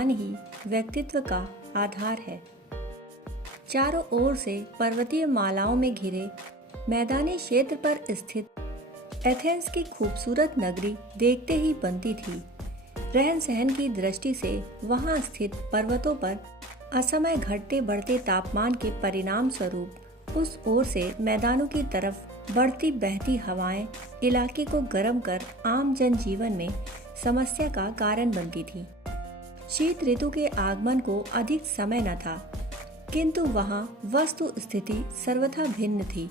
ज्ञान ही व्यक्तित्व का आधार है। चारों ओर से पर्वतीय मालाओं में घिरे मैदानी क्षेत्र पर स्थित एथेंस की खूबसूरत नगरी देखते ही बनती थी। रहन सहन की दृष्टि से वहां स्थित पर्वतों पर असमय घटते बढ़ते तापमान के परिणाम स्वरूप उस ओर से मैदानों की तरफ बढ़ती बहती हवाएं इलाके को गर्म कर आम जनजीवन में समस्या का कारण बनती थी। शीत ऋतु के आगमन को अधिक समय न था, किंतु वहां वस्तु स्थिति सर्वथा भिन्न थी।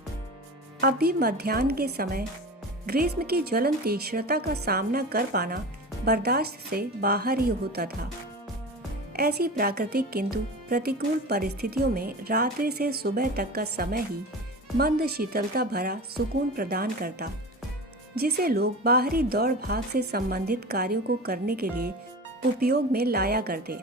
अभी मध्याह्न के समय ग्रीष्म की ज्वलन तीक्ष्णता का सामना कर पाना बर्दाश्त से बाहर ही होता था। ऐसी प्राकृतिक किंतु प्रतिकूल परिस्थितियों में रात्रि से सुबह तक का समय ही मंद शीतलता भरा सुकून प्रदान करता, जिसे लोग बाहरी दौड़ भाग से संबंधित कार्यों को करने के लिए उपयोग में लाया करते।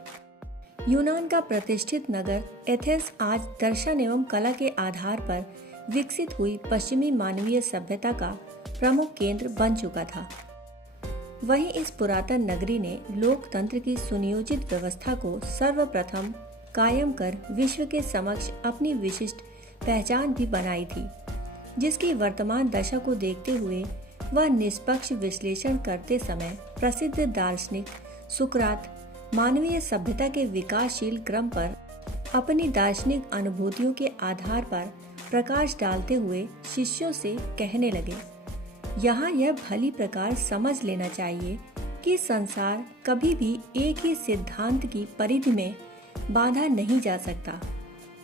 यूनान का प्रतिष्ठित नगर एथेंस आज दर्शन एवं कला के आधार पर विकसित हुई पश्चिमी मानवीय सभ्यता का प्रमुख केंद्र बन चुका था। वहीं इस पुरातन नगरी ने लोकतंत्र की सुनियोजित व्यवस्था को सर्वप्रथम कायम कर विश्व के समक्ष अपनी विशिष्ट पहचान भी बनाई थी, जिसकी वर्तमान दशा को देखते हुए वह निष्पक्ष विश्लेषण करते समय प्रसिद्ध दार्शनिक सुकरात मानवीय सभ्यता के विकासशील क्रम पर अपनी दार्शनिक अनुभूतियों के आधार पर प्रकाश डालते हुए शिष्यों से कहने लगे, यहाँ यह भली प्रकार समझ लेना चाहिए कि संसार कभी भी एक ही सिद्धांत की परिधि में बांधा नहीं जा सकता।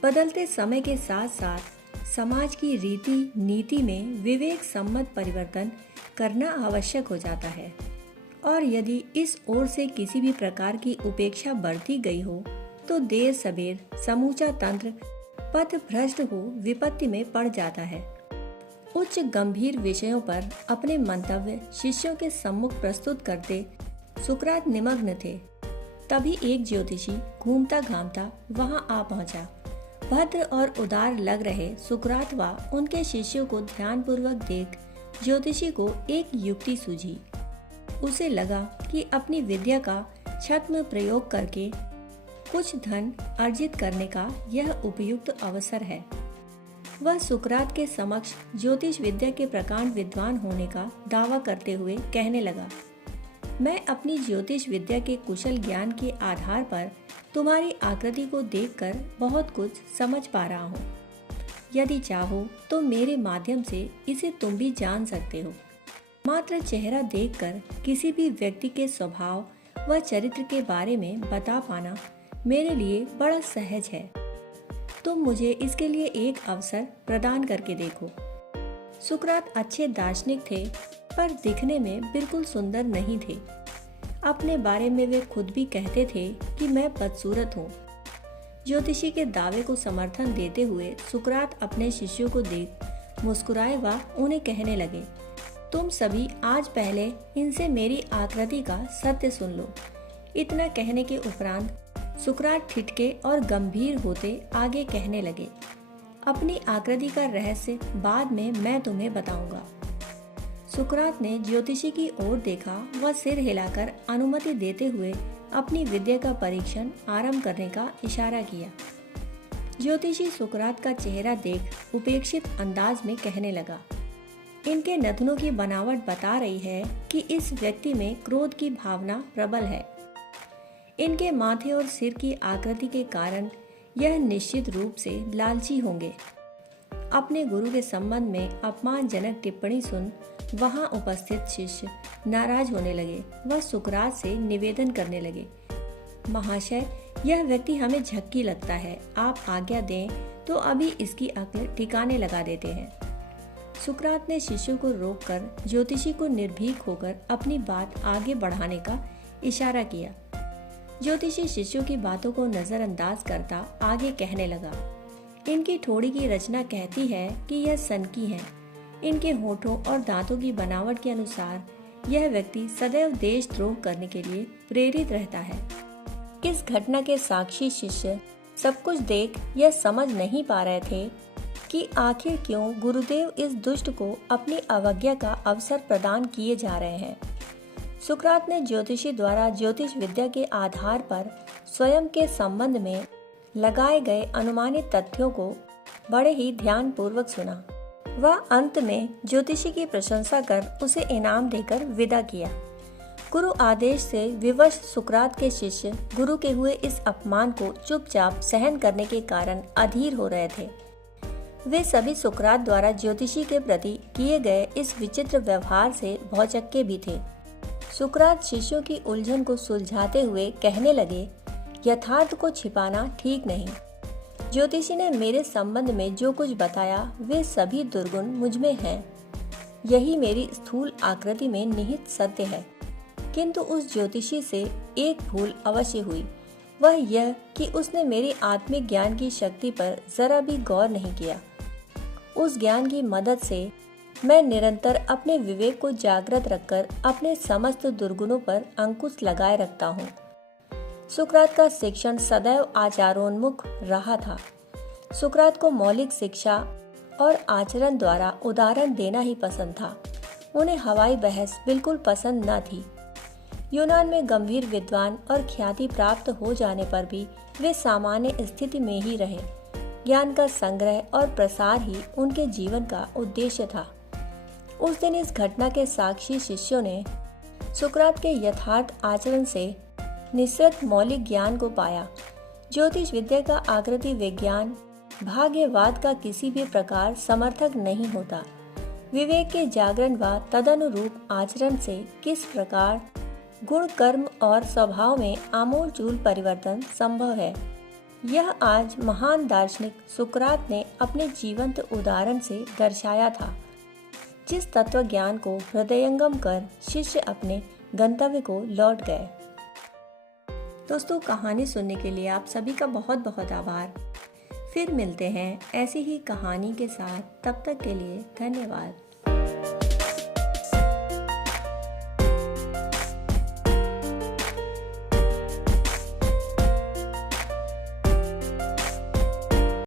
बदलते समय के साथ साथ समाज की रीति नीति में विवेक सम्मत परिवर्तन करना आवश्यक हो जाता है, और यदि इस ओर से किसी भी प्रकार की उपेक्षा बढ़ती गई हो तो देर सबेर समूचा तंत्र पथ भ्रष्ट हो विपत्ति में पड़ जाता है। उच्च गंभीर विषयों पर अपने मंतव्य शिष्यों के सम्मुख प्रस्तुत करते सुकरात निमग्न थे। तभी एक ज्योतिषी घूमता घामता वहां आ पहुंचा। भद्र और उदार लग रहे सुकरात व उनके शिष्यों को ध्यानपूर्वक देख ज्योतिषी को एक युक्ति सूझी। उसे लगा कि अपनी विद्या का छद्म प्रयोग करके कुछ धन अर्जित करने का यह उपयुक्त अवसर है। वह सुकरात के समक्ष ज्योतिष विद्या के प्रकांड विद्वान होने का दावा करते हुए कहने लगा, मैं अपनी ज्योतिष विद्या के कुशल ज्ञान के आधार पर तुम्हारी आकृति को देखकर बहुत कुछ समझ पा रहा हूँ। यदि चाहो तो मेरे माध्यम से इसे तुम भी जान सकते हो। मात्र चेहरा देखकर किसी भी व्यक्ति के स्वभाव व चरित्र के बारे में बता पाना मेरे लिए बड़ा सहज है। तुम मुझे इसके लिए एक अवसर प्रदान करके देखो। सुकरात अच्छे दार्शनिक थे, पर दिखने में बिल्कुल सुंदर नहीं थे। अपने बारे में वे खुद भी कहते थे कि मैं बदसूरत हूँ। ज्योतिषी के दावे को समर्थन देते हुए सुकरात अपने शिष्यों को देख मुस्कुराए व उन्हें कहने लगे, तुम सभी आज पहले इनसे मेरी आकृति का सत्य सुन लो। इतना कहने के उपरांत सुकरात ठिठके और गंभीर होते आगे कहने लगे, अपनी आकृति का रहस्य बाद में मैं तुम्हें बताऊंगा। सुकरात ने ज्योतिषी की ओर देखा व सिर हिलाकर अनुमति देते हुए अपनी विद्या का परीक्षण आरंभ करने का इशारा किया। ज्योतिषी सुकरात का चेहरा देख उपेक्षित अंदाज में कहने लगा, इनके नथनों की बनावट बता रही है कि इस व्यक्ति में क्रोध की भावना प्रबल है। इनके माथे और सिर की आकृति के कारण यह निश्चित रूप से लालची होंगे। अपने गुरु के संबंध में अपमानजनक टिप्पणी सुन वहां उपस्थित शिष्य नाराज होने लगे। वह सुकरात से निवेदन करने लगे, महाशय, यह व्यक्ति हमें झक्की लगता है। आप आज्ञा दें तो अभी इसकी अक्ल ठिकाने लगा देते हैं। सुकरात ने शिष्यों को रोककर ज्योतिषी को निर्भीक होकर अपनी बात आगे बढ़ाने का इशारा किया। ज्योतिषी शिष्यों की बातों को नजरअंदाज करता आगे कहने लगा, इनकी ठोड़ी की रचना कहती है कि यह सनकी है। इनके होठों और दांतों की बनावट के अनुसार यह व्यक्ति सदैव देशद्रोह करने के लिए प्रेरित रहता है। इस घटना के साक्षी शिष्य सब कुछ देख यह समझ नहीं पा रहे थे कि आखिर क्यों गुरुदेव इस दुष्ट को अपनी अवज्ञा का अवसर प्रदान किए जा रहे हैं। सुकरात ने ज्योतिषी द्वारा ज्योतिष विद्या के आधार पर स्वयं के संबंध में लगाए गए अनुमानित तथ्यों को बड़े ही ध्यानपूर्वक सुना। वह अंत में ज्योतिषी की प्रशंसा कर उसे इनाम देकर विदा किया। गुरु आदेश से विवश सुकरात के शिष्य गुरु के हुए इस अपमान को चुपचाप सहन करने के कारण अधीर हो रहे थे। वे सभी सुकरात द्वारा ज्योतिषी के प्रति किए गए इस विचित्र व्यवहार से भौचक्के भी थे। सुकरात शिष्यों की उलझन को सुलझाते हुए कहने लगे, यथार्थ को छिपाना ठीक नहीं। ज्योतिषी ने मेरे संबंध में जो कुछ बताया वे सभी दुर्गुण मुझ में हैं। यही मेरी स्थूल आकृति में निहित सत्य है। किंतु उस ज्योतिषी से एक भूल अवश्य हुई, वह यह कि उसने मेरी आत्मिक ज्ञान की शक्ति पर जरा भी गौर नहीं किया। उस ज्ञान की मदद से मैं निरंतर अपने विवेक को जागृत रखकर अपने समस्त दुर्गुणों पर अंकुश लगाए रखता हूँ। सुकरात का शिक्षण सदैव आचारोन्मुख रहा था। सुकरात को मौलिक शिक्षा और आचरण द्वारा उदाहरण देना ही पसंद था। उन्हें हवाई बहस बिल्कुल पसंद न थी। यूनान में गंभीर विद्वान और ख्याति प्राप्त हो जाने पर भी वे सामान्य स्थिति में ही रहे। ज्ञान का संग्रह और प्रसार ही उनके जीवन का उद्देश्य था। उस दिन इस घटना के साक्षी शिष्यों ने सुकरात के यथार्थ आचरण से निश्चित मौलिक ज्ञान को पाया। ज्योतिष विद्या का आकृति विज्ञान भाग्यवाद का किसी भी प्रकार समर्थक नहीं होता। विवेक के जागरण व तदनुरूप आचरण से किस प्रकार गुण, कर्म और स्वभाव में आमूलचूल परिवर्तन संभव है, यह आज महान दार्शनिक सुकरात ने अपने जीवंत उदाहरण से दर्शाया था। जिस तत्व ज्ञान को हृदयंगम कर शिष्य अपने गंतव्य को लौट गए। दोस्तों, कहानी सुनने के लिए आप सभी का बहुत बहुत आभार। फिर मिलते हैं ऐसी ही कहानी के साथ। तब तक के लिए धन्यवाद।